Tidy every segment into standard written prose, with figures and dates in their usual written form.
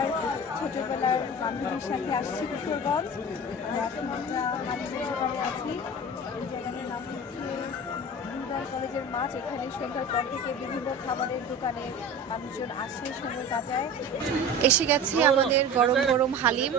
আমার ছোটবেলার বান্ধবীর সাথে আসছি কিশোরগঞ্জ। এখন আমরা মালিবাগে আছি। এই জায়গাটার নাম হচ্ছে দুর্গার কলেজের মাঠ। এখানে সন্ধ্যার পর থেকে বিভিন্ন খাবারের দোকানে মানুষজন আসে, সময় কাটায়। এসে গেছে আমাদের গরম গরম হালিম।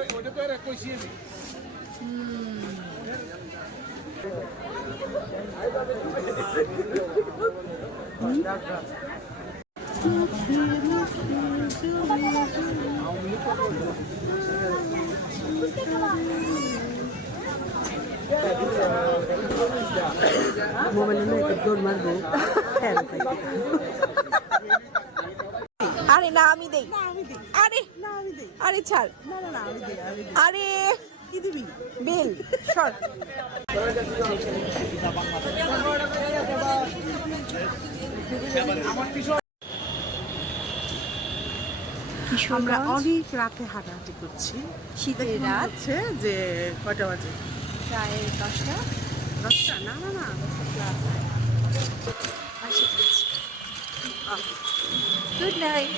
মোবাইলে না একটা দৌড় মারবো। আরে না আমি দেই, আরে না আমি দিই, আরে ছাড়, না না না আমি দিই, আরে কি দিবি? বেল সর। আমরা অনেক রাতে হাঁটাহাঁটি করছি। শীতের দেখে মনে রাত, হচ্ছে যে কয়টা বাজে? প্রায় 10টা। 10টা? না না না, 10টা। Good night.